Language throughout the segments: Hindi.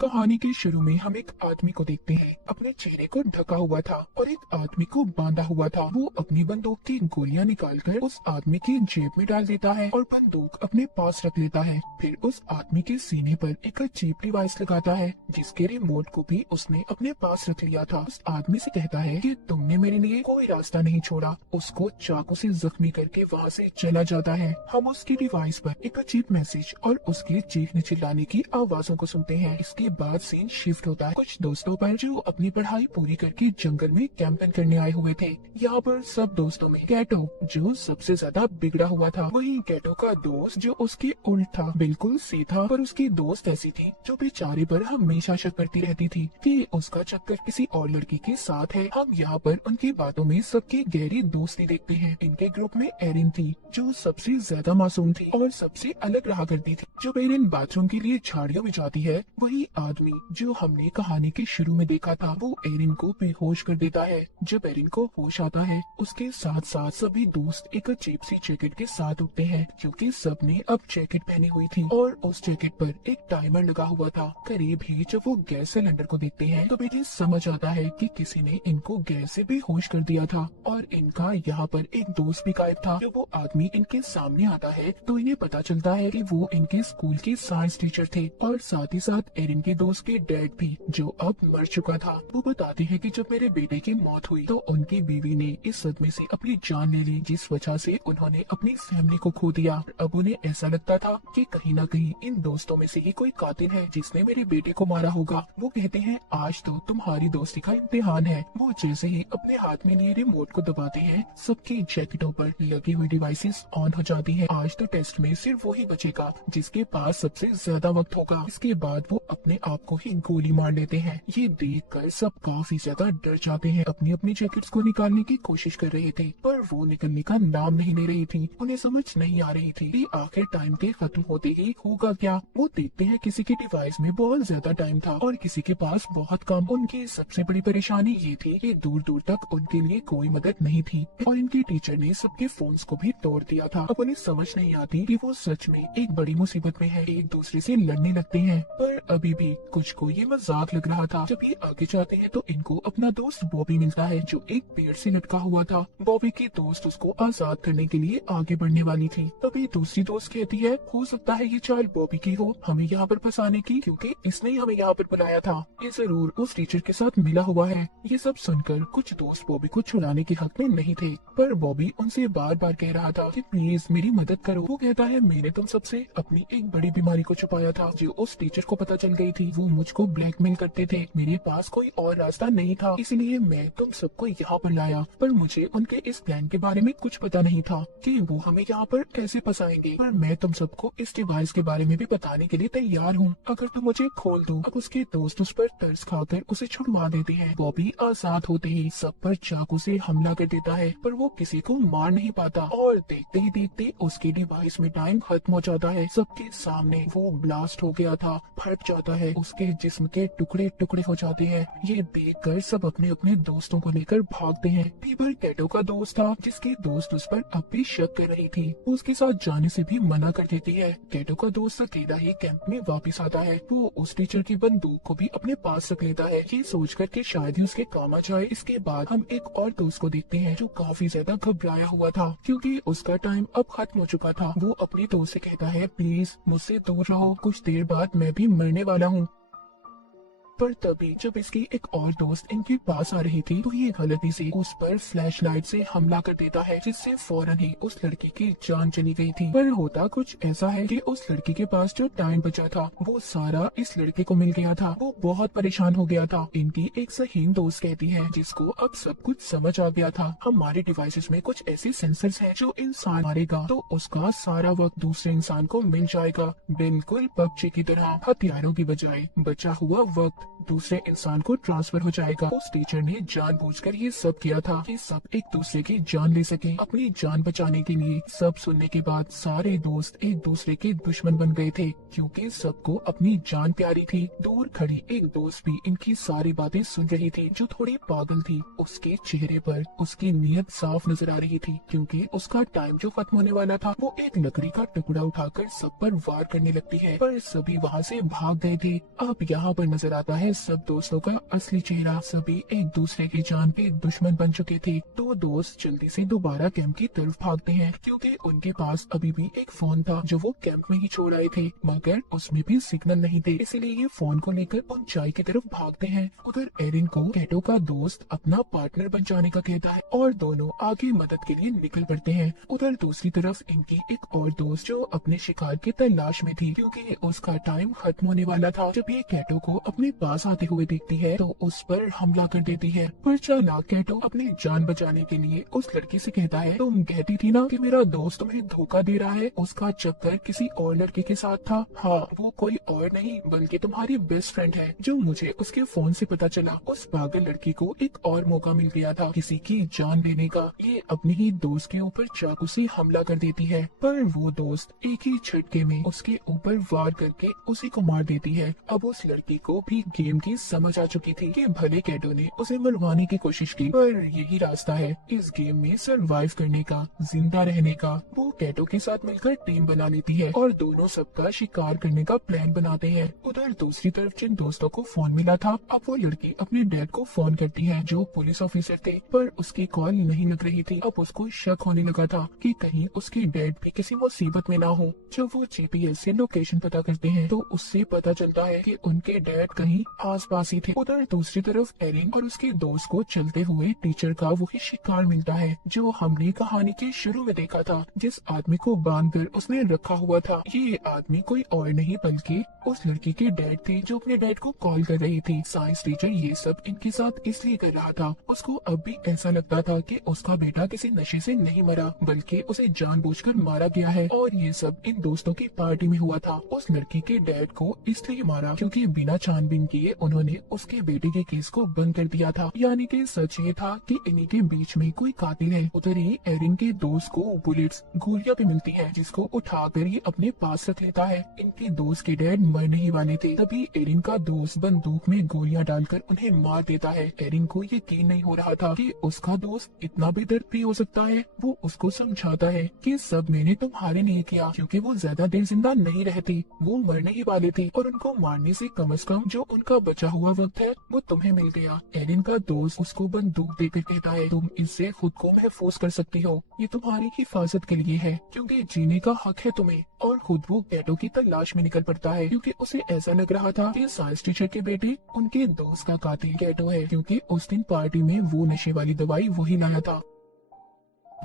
कहानी के शुरू में हम एक आदमी को देखते हैं। अपने चेहरे को ढका हुआ था और एक आदमी को बांधा हुआ था। वो अपनी बंदूक की गोलियां निकालकर उस आदमी की जेब में डाल देता है और बंदूक अपने पास रख लेता है। फिर उस आदमी के सीने पर एक अजीब डिवाइस लगाता है जिसके रिमोट को भी उसने अपने पास रख लिया था। उस आदमी से कहता है कि तुमने मेरे लिए कोई रास्ता नहीं छोड़ा। उसको चाकू से जख्मी करके वहाँ से चला जाता है। हम उसकी डिवाइस पर एक अजीब मैसेज और उसके चीखने चिल्लाने की आवाजों को सुनते हैं। इसके बाद सीन शिफ्ट होता है कुछ दोस्तों पर जो अपनी पढ़ाई पूरी करके जंगल में कैंपिंग करने आए हुए थे। यहाँ पर सब दोस्तों में कैटो जो सबसे ज्यादा बिगड़ा हुआ था। वही कैटो का दोस्त जो उसके उल्ट था, बिल्कुल सीधा। पर उसकी दोस्त ऐसी थी जो बेचारे पर हमेशा शक करती रहती थी कि उसका चक्कर किसी और लड़की के साथ है। हम यहाँ पर उनकी बातों में सबकी गहरी दोस्ती देखते हैं। इनके ग्रुप में एरिन थी जो सबसे ज्यादा मासूम थी और सबसे अलग रहा करती थी। जब एरिन बाथरूम के लिए झाड़ियों में जाती है, वही आदमी जो हमने कहानी के शुरू में देखा था वो एरिन को बेहोश कर देता है। जब एरिन को होश आता है, उसके साथ साथ सभी दोस्त एक अजीब सी जैकेट के साथ उठते हैं क्योंकि सबने अब जैकेट पहनी हुई थी और उस जैकेट पर एक टाइमर लगा हुआ था। करीब ही जब वो गैस सिलेंडर को देखते हैं तो इन्हें समझ आता है कि किसी ने इनको गैस से बेहोश कर दिया था और इनका यहाँ पर एक दोस्त भी गायब था। जब वो आदमी इनके सामने आता है तो इन्हें पता चलता है कि वो इनके स्कूल के साइंस टीचर थे और साथ ही साथ एरिन के दोस्त के डैड भी जो अब मर चुका था। वो बताते हैं कि जब मेरे बेटे की मौत हुई तो उनकी बीवी ने इस सदमे से अपनी जान ले ली जिस वजह से उन्होंने अपनी फैमिली को खो दिया। अब उन्हें ऐसा लगता था कि कहीं न कहीं इन दोस्तों में से ही कोई कातिल है जिसने मेरे बेटे को मारा होगा। वो कहते हैं आज तो तुम्हारी दोस्ती का इम्तिहान है। वो जैसे ही अपने हाथ में लिए रिमोट को दबाते हैं, सबकी जैकेटों पर लगी हुई डिवाइसेस ऑन हो जाती है। आज तो टेस्ट में सिर्फ वही बचेगा जिसके पास सबसे ज्यादा वक्त होगा। इसके बाद वो अपने आप को ही गोली मार लेते हैं। ये देखकर सब काफी ज्यादा डर जाते हैं। अपनी अपनी जैकेट्स को निकालने की कोशिश कर रहे थे पर वो निकलने का नाम नहीं ले रही थी। उन्हें समझ नहीं आ रही थी कि आखिर टाइम के खत्म होते ही होगा क्या। वो देखते हैं किसी की डिवाइस में बहुत ज्यादा टाइम था और किसी के पास बहुत कम। उनकी सबसे बड़ी परेशानी ये थी कि दूर दूर तक उनके लिए कोई मदद नहीं थी और इनके टीचर ने सबके फोन्स को भी तोड़ दिया था। अब उन्हें समझ नहीं आती कि वो सच में एक बड़ी मुसीबत में है। एक दूसरे से लड़ने लगते हैं पर अभी भी कुछ को ये मजाक लग रहा था। जब ये आगे जाते हैं तो इनको अपना दोस्त बॉबी मिलता है जो एक पेड़ से लटका हुआ था। बॉबी की दोस्त उसको आजाद करने के लिए आगे बढ़ने वाली थी। तभी दूसरी दोस्त कहती है हो सकता है ये चाल बॉबी की हो, हमें यहाँ पर फंसाने की, क्योंकि इसने हमें यहाँ पर बुलाया था। ये जरूर उस टीचर के साथ मिला हुआ है। ये सब सुनकर कुछ दोस्त बॉबी को छुड़ाने के हक में नहीं थे पर बॉबी उनसे बार बार कह रहा था कि प्लीज मेरी मदद करो। वो कहता है मैंने तुम सबसे अपनी एक बड़ी बीमारी को छुपाया था जो उस टीचर को पता चल गई थी। वो मुझको ब्लैकमेल करते थे, मेरे पास कोई और रास्ता नहीं था, इसलिए मैं तुम सबको यहाँ पर लाया। पर मुझे उनके इस प्लान के बारे में कुछ पता नहीं था कि वो हमें यहाँ पर कैसे फंसाएंगे। पर मैं तुम सबको इस डिवाइस के बारे में भी बताने के लिए तैयार हूँ अगर तुम मुझे खोल दो। अब उसके दोस्त उस पर तरस खाकर उसे छुड़वा देते हैं। बॉबी आजाद होते ही सब पर चाकू से हमला कर देता है पर वो किसी को मार नहीं पाता और देखते ही देखते उसकी डिवाइस में टाइम खत्म हो जाता है। सबके सामने वो ब्लास्ट हो गया था, फट जाता है, उसके जिस्म के टुकड़े टुकड़े हो जाते हैं। ये देखकर सब अपने अपने दोस्तों को लेकर भागते हैं। पीपर कैटो का दोस्त था जिसकी दोस्त उस पर अब भी शक कर रही थी, उसके साथ जाने से भी मना कर देती है। कैटो का दोस्त अकेला ही कैंप में वापस आता है। वो उस टीचर की बंदूक को भी अपने पास रख लेता है, ये सोचकर कि शायद ही उसके काम आ जाए। इसके बाद हम एक और दोस्त को देखते हैं जो काफी ज्यादा घबराया हुआ था क्योंकि उसका टाइम अब खत्म हो चुका था। वो अपने दोस्त से कहता है प्लीज मुझसे दूर रहो, कुछ देर बाद मैं भी मरने वाला हूँ। पर तभी जब इसकी एक और दोस्त इनके पास आ रही थी तो ये गलती से उस पर फ्लैशलाइट से हमला कर देता है जिससे फौरन ही उस लड़की की जान चली गई थी। पर होता कुछ ऐसा है कि उस लड़की के पास जो टाइम बचा था वो सारा इस लड़के को मिल गया था। वो बहुत परेशान हो गया था। इनकी एक सहीन दोस्त कहती है जिसको अब सब कुछ समझ आ गया था, हमारे डिवाइसेस में कुछ ऐसे सेंसर्स हैं जो इंसान मारेगा तो उसका सारा वक्त दूसरे इंसान को मिल जाएगा, बिल्कुल पबजी की तरह, हथियारों की बजाय बचा हुआ वक्त। दूसरे इंसान को ट्रांसफर हो जाएगा। उस टीचर ने जानबूझकर ये सब किया था कि सब एक दूसरे की जान ले सके। अपनी जान बचाने के लिए सब सुनने के बाद सारे दोस्त एक दूसरे के दुश्मन बन गए थे, क्योंकि सबको अपनी जान प्यारी थी। दूर खड़ी एक दोस्त भी इनकी सारी बातें सुन रही थी, जो थोड़ी पागल थी। उसके चेहरे पर उसकी नीयत साफ नजर आ रही थी, क्योंकि उसका टाइम जो खत्म होने वाला था। वो एक लकड़ी का टुकड़ा उठाकर सब पर वार करने लगती है, पर सभी वहाँ से भाग गए थे। अब यहाँ पर नजर आता है सब दोस्तों का असली चेहरा। सभी एक दूसरे की जान के दुश्मन बन चुके थे। दो दोस्त जल्दी से दोबारा कैंप की तरफ भागते हैं, क्योंकि उनके पास अभी भी एक फोन था जो वो कैंप में ही छोड़ आए थे, मगर उसमें भी सिग्नल नहीं थे। इसीलिए ये फोन को लेकर ऊंचाई की तरफ भागते हैं। उधर एरिन को कैटो का दोस्त अपना पार्टनर बन जाने का कहता है और दोनों आगे मदद के लिए निकल पड़ते हैं। उधर दूसरी तरफ इनकी एक और दोस्त जो अपने शिकार की तलाश में थी, क्योंकि उसका टाइम खत्म होने वाला था। जब ये कैटो को अपने पास आते हुए देखती है तो उस पर हमला कर देती है। पर चालाक कैटो अपनी जान बचाने के लिए उस लड़की से कहता है, तुम कहती थी ना कि मेरा दोस्त तुम्हें धोखा दे रहा है, उसका चक्कर किसी और लड़के के साथ था। हाँ, वो कोई और नहीं बल्कि तुम्हारी बेस्ट फ्रेंड है, जो मुझे उसके फोन से पता चला। उस पागल लड़की को एक और मौका मिल गया था किसी की जान लेने का। ये अपने ही दोस्त के ऊपर चाकू से हमला कर देती है, पर वो दोस्त एक ही झटके में उसके ऊपर वार करके उसी को मार देती है। अब उस लड़की को भी गेम की समझ आ चुकी थी कि भले कैटो ने उसे मरवाने की कोशिश की, पर यही रास्ता है इस गेम में सरवाइव करने का, जिंदा रहने का। वो कैटो के साथ मिलकर टीम बना लेती है और दोनों सबका शिकार करने का प्लान बनाते हैं। उधर दूसरी तरफ जिन दोस्तों को फोन मिला था, अब वो लड़की अपने डैड को फोन करती है जो पुलिस ऑफिसर थे, पर उसकी कॉल नहीं लग रही थी। अब उसको शक होने लगा था कि कहीं उसके डैड भी किसी मुसीबत में ना हो। जब वो जीपीएस से लोकेशन पता करते हैं तो उससे पता चलता है कि उनके डैड कहीं आसपास ही थे। उधर दूसरी तरफ एरिन और उसके दोस्त को चलते हुए टीचर का वही शिकार मिलता है जो हमने कहानी के शुरू में देखा था, जिस आदमी को बांधकर उसने रखा हुआ था। ये आदमी कोई और नहीं बल्कि उस लड़की के डैड थे जो अपने डैड को कॉल कर रही थी। साइंस टीचर ये सब इनके साथ इसलिए कर रहा था, उसको अब भी ऐसा लगता था कि उसका बेटा किसी नशे से नहीं मरा बल्कि उसे जानबूझकर मारा गया है, और ये सब इन दोस्तों की पार्टी में हुआ था। उस लड़की के डैड को इसलिए मारा क्योंकि बिना छानबीन किए उन्होंने उसके बेटे के केस को बंद कर दिया था। यानी कि सच ये था कि इन्हीं के बीच में कोई कातिल है। उधर ही एरिन के दोस्त को बुलेट्स गोलियां भी मिलती है, जिसको उठाकर ये अपने पास रख लेता है। इनके दोस्त के डैड मरने ही वाले थे, तभी एरिन का दोस्त बंदूक में गोलियां डालकर उन्हें मार देता है। एरिन को यकीन नहीं हो रहा था कि उसका दोस्त इतना भी दर्द हो सकता है। वो उसको समझाता है कि सब मैंने तुम्हारे लिए किया, क्योंकि वो ज्यादा देर जिंदा नहीं रहती, वो मरने ही वाले थे और उनको मारने से कम जो उनका बचा हुआ वक्त है वो तुम्हें मिल गया। एरिन का दोस्त उसको बंदूक देकर कहता है, तुम इससे खुद को महफूज कर सकती हो, ये तुम्हारी हिफाजत के लिए है, क्योंकि जीने का हक है तुम्हें। और खुद वो कैटो की तलाश में निकल पड़ता है, क्योंकि उसे ऐसा लग रहा था कि साइंस टीचर के बेटे उनके दोस्त का कातिल कैटो है, क्योंकि उस दिन पार्टी में वो नशे वाली दवाई वही लाया था।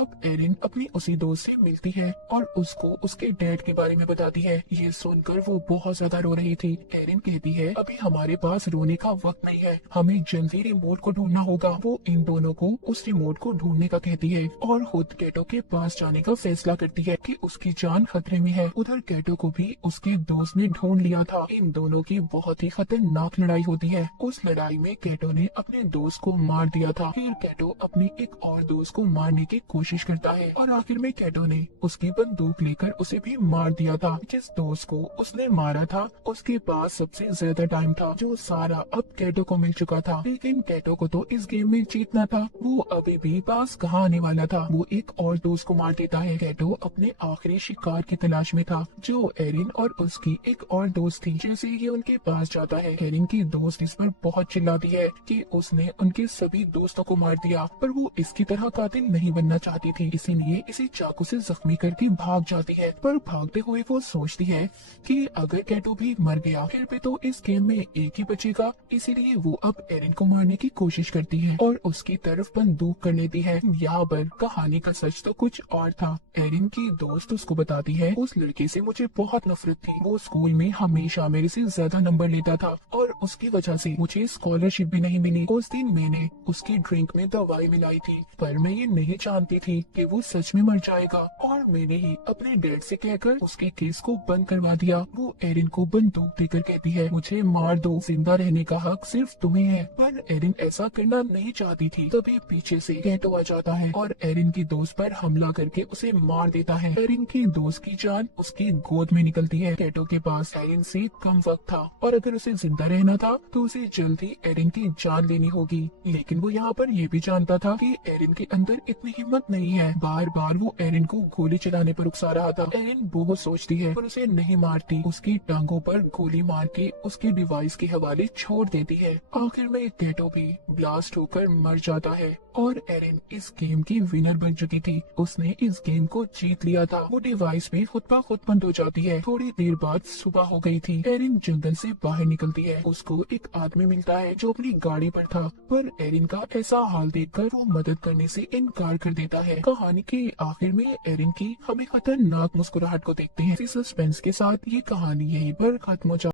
अब एरिन अपनी उसी दोस्त से मिलती है और उसको उसके डैड के बारे में बताती है। ये सुनकर वो बहुत ज्यादा रो रही थी। एरिन कहती है, अभी हमारे पास रोने का वक्त नहीं है, हमें जल्दी रिमोट को ढूंढना होगा। वो इन दोनों को उस रिमोट को ढूंढने का कहती है और खुद कैटो के पास जाने का फैसला करती है कि उसकी जान खतरे में है। उधर कैटो को भी उसके दोस्त ने ढूंढ लिया था। इन दोनों की बहुत ही खतरनाक लड़ाई होती है। उस लड़ाई में कैटो ने अपने दोस्त को मार दिया था। फिर कैटो अपनी एक और दोस्त को मारने की कोशिश करता है और आखिर में कैटो ने उसकी बंदूक लेकर उसे भी मार दिया था। जिस दोस्त को उसने मारा था उसके पास सबसे ज्यादा टाइम था, जो सारा अब कैटो को मिल चुका था। लेकिन कैटो को तो इस गेम में जीतना था, वो अभी भी पास कहाँ आने वाला था। वो एक और दोस्त को मार देता है। कैटो अपने आखिरी शिकार की तलाश में था, जो एरिन और उसकी एक और दोस्त थी। जैसे ही उनके पास जाता है, एरिन की दोस्त इस पर बहुत चिल्लाती है कि उसने उनके सभी दोस्तों को मार दिया, पर वो इसकी तरह कातिल नहीं बनना चाहती थी, इसीलिए इसे चाकू से जख्मी करके भाग जाती है। पर भागते हुए वो सोचती है कि अगर कैटो भी मर गया फिर भी तो इस गेम में एक ही बचेगा, इसीलिए वो अब एरिन को मारने की कोशिश करती है और उसकी तरफ बंदूक कर लेती है। यहाँ पर कहानी का सच तो कुछ और था। एरिन की दोस्त उसको बताती है, उस लड़के से मुझे बहुत नफरत थी, वो स्कूल में हमेशा मेरे से ज्यादा नंबर लेता था और उसकी वजह से मुझे स्कॉलरशिप भी नहीं मिली। उस दिन मैंने उसकी ड्रिंक में दवाई मिलाई थी, पर मैं ये नहीं जानती थी कि वो सच में मर जाएगा और मैंने ही अपने डैड से कहकर उसके केस को बंद करवा दिया। वो एरिन को बंदूक देकर कहती है, मुझे मार दो, जिंदा रहने का हक सिर्फ तुम्हें है। पर एरिन ऐसा करना नहीं चाहती थी। तभी पीछे से कैटो आ जाता है और एरिन की दोस्त पर हमला करके उसे मार देता है। एरिन की दोस्त की जान उसकी गोद में निकलती है। कैटो के पास एरिन से कम वक्त था और अगर उसे जिंदा रहना था तो उसे जल्दी एरिन की जान लेनी होगी। लेकिन वो यहाँ पर ये भी जानता था कि एरिन के अंदर इतनी हिम्मत नहीं है। बार बार वो एरिन को गोली चलाने पर उकसा रहा था। एरिन बहुत सोचती है पर उसे नहीं मारती। उसकी टांगों पर गोली मार के उसके डिवाइस के हवाले छोड़ देती है। आखिर में कैटो भी ब्लास्ट होकर मर जाता है और एरिन इस गेम की विनर बन चुकी थी। उसने इस गेम को जीत लिया था। वो डिवाइस भी खुद ब खुद बंद हो जाती है। थोड़ी देर बाद सुबह हो गई थी। एरिन जंगल से बाहर निकलती है। उसको एक आदमी मिलता है जो अपनी गाड़ी पर था, पर एरिन का ऐसा हाल देखकर वो मदद करने से इनकार कर देता है। कहानी के आखिर में एरिन की हमें खतरनाक मुस्कुराहट को देखते हैं। इसी सस्पेंस के साथ ये कहानी यहीं पर खत्म हो जाती है।